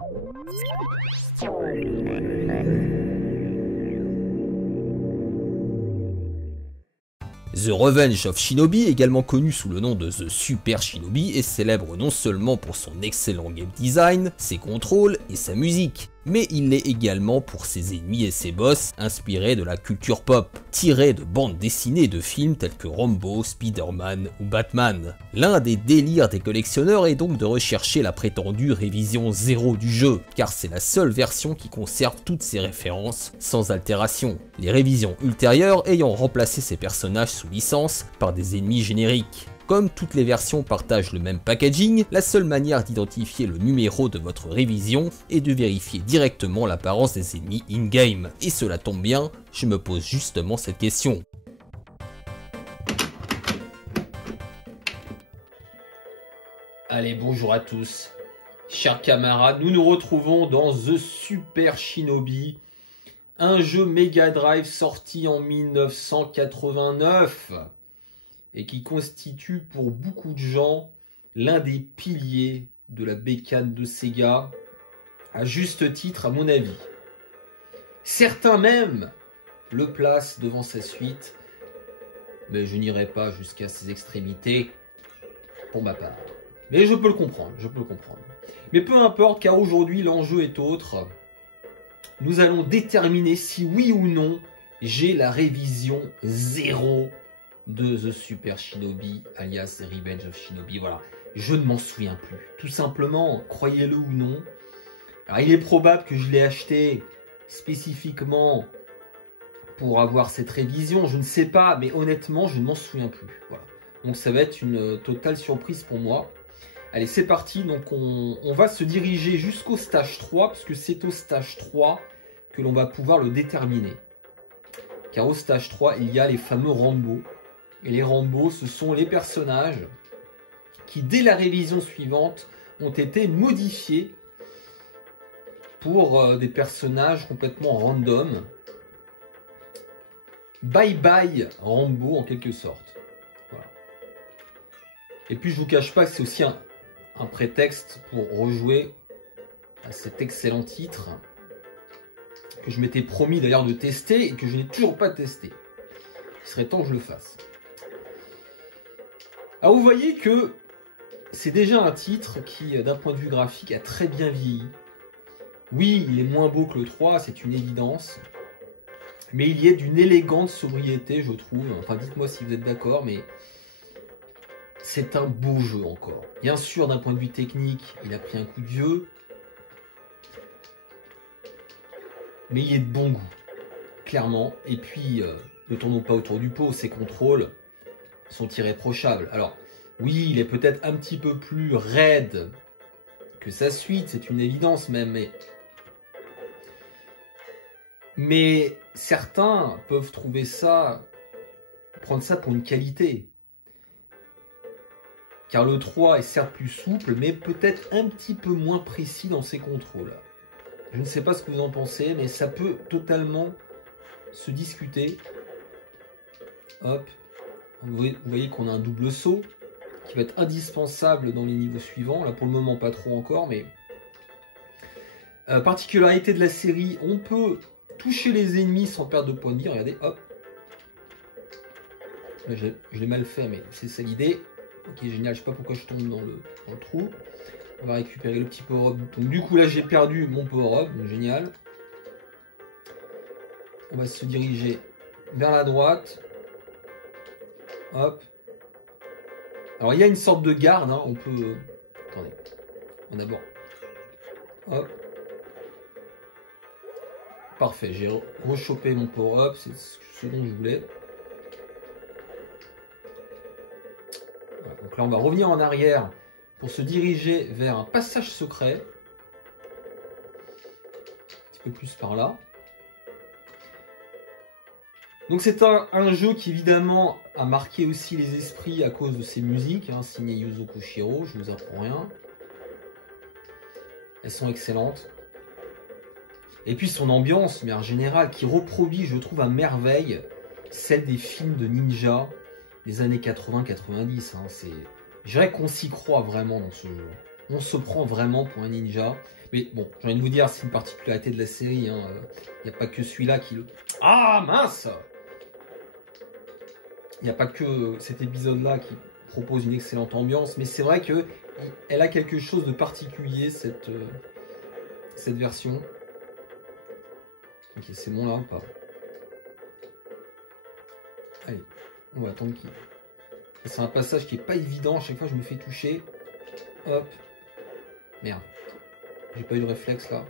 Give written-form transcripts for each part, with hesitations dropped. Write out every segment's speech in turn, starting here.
The Revenge of Shinobi, également connu sous le nom de The Super Shinobi, est célèbre non seulement pour son excellent game design, ses contrôles et sa musique, mais il l'est également pour ses ennemis et ses boss inspirés de la culture pop, tirés de bandes dessinées de films tels que Rambo, Spider-Man ou Batman. L'un des délires des collectionneurs est donc de rechercher la prétendue révision 0 du jeu, car c'est la seule version qui conserve toutes ses références sans altération. Les révisions ultérieures ayant remplacé ces personnages sous licence par des ennemis génériques. Comme toutes les versions partagent le même packaging, la seule manière d'identifier le numéro de votre révision est de vérifier directement l'apparence des ennemis in-game. Et cela tombe bien, je me pose justement cette question. Allez, bonjour à tous. Chers camarades, nous nous retrouvons dans The Super Shinobi, un jeu Mega Drive sorti en 1989. Et qui constitue pour beaucoup de gens l'un des piliers de la bécane de Sega, à juste titre à mon avis. Certains même le placent devant sa suite, mais je n'irai pas jusqu'à ces extrémités pour ma part. Mais je peux le comprendre, Mais peu importe, car aujourd'hui l'enjeu est autre. Nous allons déterminer si oui ou non j'ai la révision 0 de The Super Shinobi, alias Revenge of Shinobi. Voilà, je ne m'en souviens plus. Tout simplement, croyez-le ou non. Alors, il est probable que je l'ai acheté spécifiquement pour avoir cette révision. Je ne sais pas, mais honnêtement, je ne m'en souviens plus. Voilà. Donc, ça va être une totale surprise pour moi. Allez, c'est parti. Donc, on va se diriger jusqu'au stage 3, parce que c'est au stage 3 que l'on va pouvoir le déterminer. Car au stage 3, il y a les fameux Rambo. Et les Rambo, ce sont les personnages qui, dès la révision suivante, ont été modifiés pour des personnages complètement random. Bye bye Rambo, en quelque sorte. Voilà. Et puis, je vous cache pas que c'est aussi un prétexte pour rejouer à cet excellent titre que je m'étais promis d'ailleurs de tester et que je n'ai toujours pas testé. Il serait temps que je le fasse. Alors vous voyez que c'est déjà un titre qui, d'un point de vue graphique, a très bien vieilli. Oui, il est moins beau que le 3, c'est une évidence. Mais il y a d'une élégante sobriété, je trouve. Enfin, dites-moi si vous êtes d'accord, mais c'est un beau jeu encore. Bien sûr, d'un point de vue technique, il a pris un coup de vieux. Mais il est de bon goût, clairement. Et puis, ne tournons pas autour du pot, ses contrôles sont irréprochables. Alors, oui, il est peut-être un petit peu plus raide que sa suite, c'est une évidence même, mais certains peuvent trouver ça, prendre ça pour une qualité. Car le 3 est certes plus souple, mais peut-être un petit peu moins précis dans ses contrôles. Je ne sais pas ce que vous en pensez, mais ça peut totalement se discuter. Hop. Vous voyez qu'on a un double saut qui va être indispensable dans les niveaux suivants. Là pour le moment pas trop encore, mais particularité de la série, on peut toucher les ennemis sans perdre de points de vie. Regardez, hop. Là, je l'ai mal fait, mais c'est ça l'idée. Ok, génial, je sais pas pourquoi je tombe dans le trou. On va récupérer le petit power-up. Donc du coup là j'ai perdu mon power-up, donc génial. On va se diriger vers la droite. Hop. Alors il y a une sorte de garde, hein, on peut... Attendez. On d'abord. Hop. Parfait, j'ai rechopé mon power-up, c'est ce dont je voulais. Voilà, donc là on va revenir en arrière pour se diriger vers un passage secret. Un petit peu plus par là. Donc c'est un jeu qui évidemment a marqué aussi les esprits à cause de ses musiques, hein, signé Yuzo Koshiro, je ne vous apprends rien. Elles sont excellentes. Et puis son ambiance, mais en général, qui reproduit, je trouve, à merveille celle des films de ninja des années 80-90. Hein, je dirais qu'on s'y croit vraiment dans ce jeu. on se prend vraiment pour un ninja. Mais bon, j'ai envie de vous dire, c'est une particularité de la série. Il n'y a pas que celui-là qui le... Ah mince! Il n'y a pas que cet épisode-là qui propose une excellente ambiance, mais c'est vrai qu'elle a quelque chose de particulier, cette version. Ok, c'est bon là ou pas? Allez, on va attendre qu'il... C'est un passage qui est pas évident, à chaque fois je me fais toucher. Hop. Merde. J'ai pas eu de réflexe là.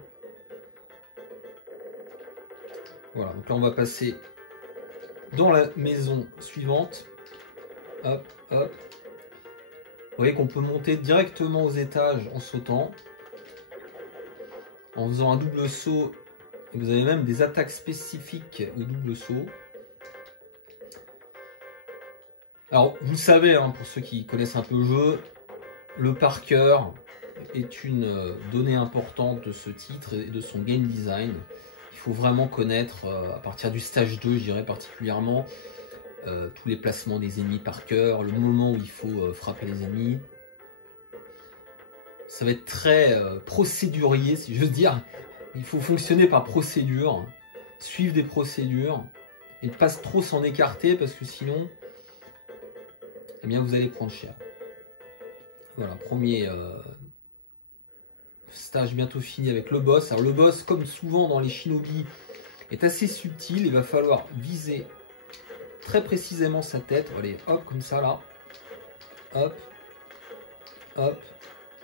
Voilà, donc là on va passer dans la maison suivante. Hop, hop. Vous voyez qu'on peut monter directement aux étages en sautant. En faisant un double saut. Et vous avez même des attaques spécifiques au double saut. Alors, vous le savez, hein, pour ceux qui connaissent un peu le jeu, le par cœur est une donnée importante de ce titre et de son game design. Il faut vraiment connaître, à partir du stage 2, je dirais particulièrement, tous les placements des ennemis par cœur, le moment où il faut frapper les ennemis. Ça va être très procédurier, si je veux dire. Il faut fonctionner par procédure, suivre des procédures, et ne pas trop s'en écarter, parce que sinon, eh bien, vous allez prendre cher. Voilà, premier stage bientôt fini avec le boss. Alors le boss, comme souvent dans les shinobi, est assez subtil. Il va falloir viser très précisément sa tête. Allez, hop, comme ça là. Hop. Hop.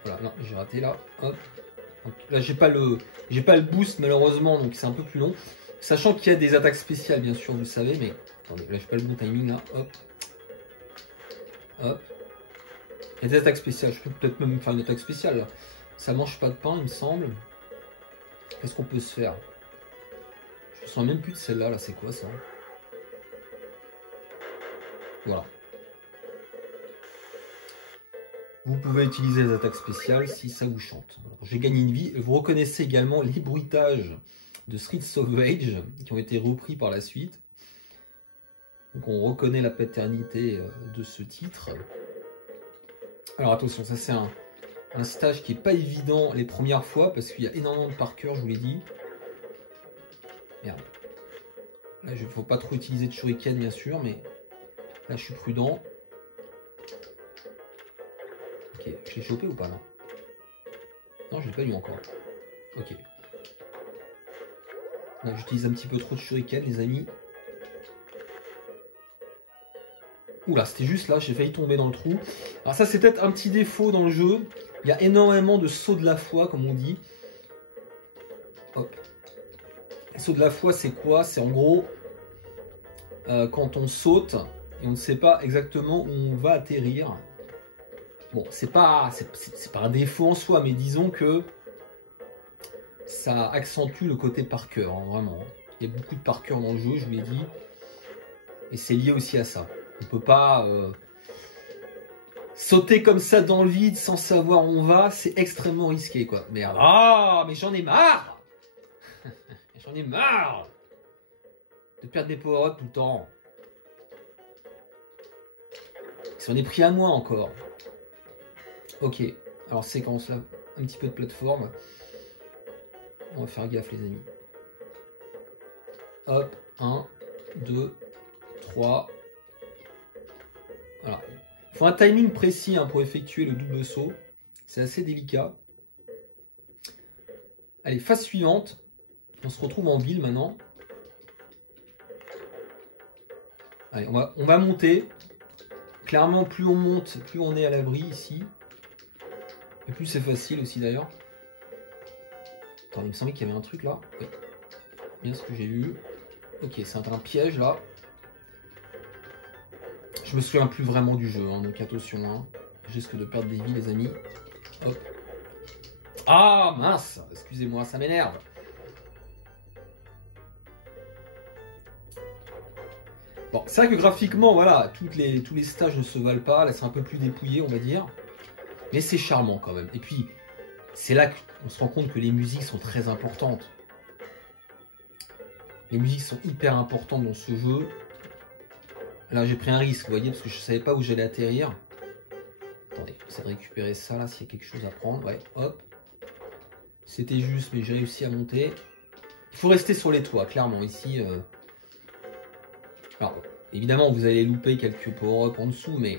Voilà, non, j'ai raté là. Hop. Donc, là, j'ai pas le boost malheureusement, donc c'est un peu plus long. Sachant qu'il y a des attaques spéciales, bien sûr, vous le savez, mais attendez, là j'ai pas le bon timing là. Hop. Hop. Il y a des attaques spéciales. Je peux peut-être même faire une attaque spéciale là. Ça mange pas de pain, il me semble. Qu'est-ce qu'on peut se faire? Je me sens même plus de celle-là. Là, c'est quoi ça? Voilà. Vous pouvez utiliser les attaques spéciales si ça vous chante. Voilà. J'ai gagné une vie. Vous reconnaissez également les bruitages de Streets of Rage qui ont été repris par la suite. Donc on reconnaît la paternité de ce titre. Alors attention, ça c'est un stage qui n'est pas évident les premières fois parce qu'il y a énormément de par cœur, je vous l'ai dit. Merde. Là, il ne faut pas trop utiliser de shuriken, bien sûr, mais là, je suis prudent. Ok, je l'ai chopé ou pas, là? Non, je ne l'ai pas eu encore. Ok. J'utilise un petit peu trop de shuriken, les amis. Oula, c'était juste là, j'ai failli tomber dans le trou. Alors ça, c'est peut-être un petit défaut dans le jeu. Il y a énormément de sauts de la foi, comme on dit. Hop. Les sauts de la foi, c'est quoi? C'est en gros, quand on saute, et on ne sait pas exactement où on va atterrir. Bon, c'est pas un défaut en soi, mais disons que ça accentue le côté par cœur, hein, vraiment. Il y a beaucoup de par cœur dans le jeu, je vous l'ai dit. Et c'est lié aussi à ça. On ne peut pas sauter comme ça dans le vide sans savoir où on va. C'est extrêmement risqué, quoi. Merde. Ah, mais j'en ai marre. J'en ai marre de perdre des power-ups tout le temps. Ils s'en est pris à moi encore. Ok. Alors, séquence là. Un petit peu de plateforme. On va faire gaffe, les amis. Hop. 1, 2, 3. Voilà. Il faut un timing précis hein, pour effectuer le double saut. C'est assez délicat. Allez, phase suivante. On se retrouve en ville maintenant. Allez, on va monter. Clairement, plus on monte, plus on est à l'abri ici. Et plus c'est facile aussi d'ailleurs. Attends, il me semblait qu'il y avait un truc là. Oui. Bien ce que j'ai vu. Ok, c'est un piège là. Je me souviens plus vraiment du jeu, hein, donc attention. Hein. Je risque de perdre des vies, les amis. Hop. Ah mince, excusez-moi, ça m'énerve. Bon, c'est vrai que graphiquement, voilà, tous les stages ne se valent pas. Là, c'est un peu plus dépouillé, on va dire. Mais c'est charmant quand même. Et puis, c'est là qu'on se rend compte que les musiques sont très importantes. Les musiques sont hyper importantes dans ce jeu. Là, j'ai pris un risque, vous voyez, parce que je ne savais pas où j'allais atterrir. Attendez, j'essaie de récupérer ça là, s'il y a quelque chose à prendre. Ouais, hop. C'était juste, mais j'ai réussi à monter. Il faut rester sur les toits, clairement. Ici, alors, évidemment, vous allez louper quelques power-up en dessous, mais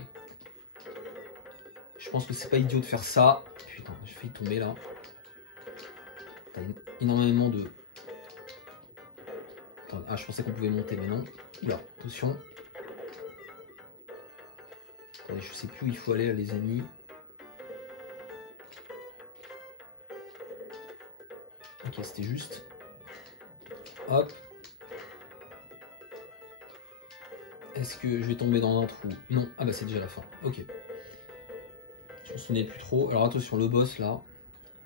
je pense que c'est pas idiot de faire ça. Putain, j'ai failli tomber là. T'as énormément de... Attends, ah, je pensais qu'on pouvait monter, mais non. Là, attention. Attendez, je sais plus où il faut aller, les amis. Ok, c'était juste. Hop. Est-ce que je vais tomber dans un trou? Non. Ah bah c'est déjà la fin. Ok. Je me souvenais plus trop. Alors attention, le boss là.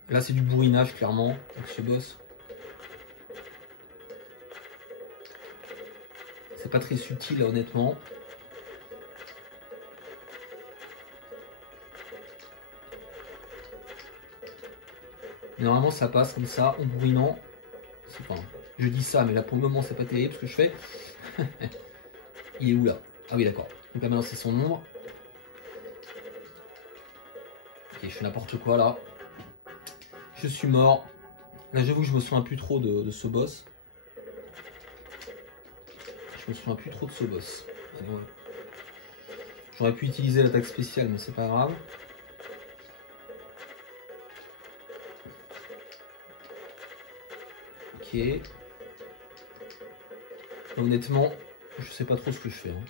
Là c'est du bourrinage clairement. Avec ce boss. C'est pas très subtil là, honnêtement. Normalement ça passe comme ça, en bourrinant. Enfin, je dis ça, mais là pour le moment c'est pas terrible ce que je fais. Il est où là? Ah oui d'accord. Donc là maintenant c'est son ombre. Ok, je fais n'importe quoi là. Je suis mort. Là j'avoue que je me souviens plus trop de ce boss. Je me souviens plus trop de ce boss. Allez, ouais. J'aurais pu utiliser l'attaque spéciale, mais c'est pas grave. Ok. Honnêtement, je sais pas trop ce que je fais. Hein.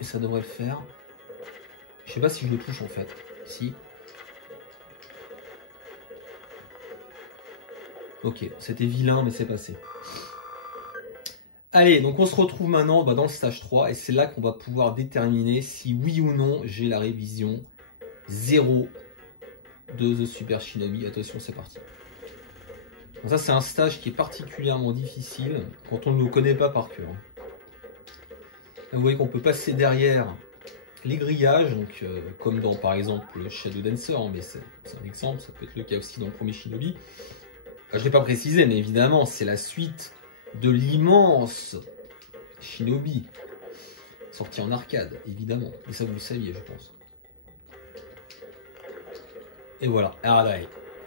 Et ça devrait le faire. Je sais pas si je le touche en fait. Si. Ok, c'était vilain, mais c'est passé. Allez, donc on se retrouve maintenant dans le stage 3 et c'est là qu'on va pouvoir déterminer si oui ou non j'ai la révision 0 de The Super Shinobi. Attention, c'est parti. Donc ça, c'est un stage qui est particulièrement difficile quand on ne le connaît pas par cœur. Vous voyez qu'on peut passer derrière les grillages, donc, comme dans par exemple Shadow Dancer, hein, mais c'est un exemple, ça peut être le cas aussi dans le premier Shinobi. Enfin, je ne l'ai pas précisé, mais évidemment, c'est la suite de l'immense Shinobi, sorti en arcade, évidemment. Et ça, vous le saviez, je pense. Et voilà. Ah là,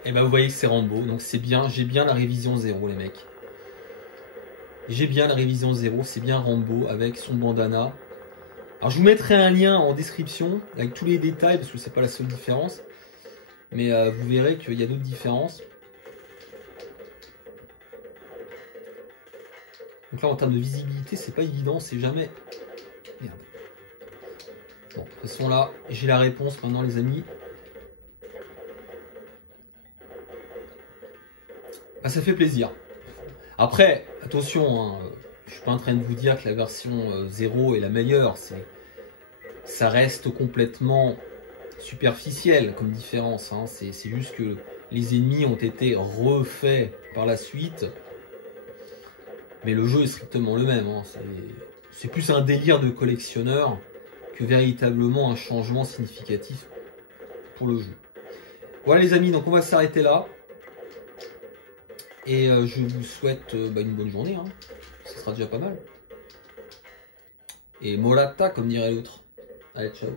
et ben vous voyez que c'est Rambo, donc c'est bien, j'ai bien la révision 0, les mecs. J'ai bien la révision 0, c'est bien Rambo avec son bandana. Alors je vous mettrai un lien en description avec tous les détails, parce que c'est pas la seule différence. Mais vous verrez qu'il y a d'autres différences. Donc là, en termes de visibilité, c'est pas évident, c'est jamais... Merde. Bon, de toute façon là, j'ai la réponse maintenant, les amis. Ah, ça fait plaisir. Après, attention, hein, je suis pas en train de vous dire que la version 0 est la meilleure. Ça reste complètement superficiel comme différence. Hein. C'est juste que les ennemis ont été refaits par la suite. Mais le jeu est strictement le même. Hein. C'est plus un délire de collectionneur que véritablement un changement significatif pour le jeu. Voilà les amis, donc on va s'arrêter là. Et je vous souhaite une bonne journée. Hein. Ce sera déjà pas mal. Et Molata, comme dirait l'autre. Allez, ciao.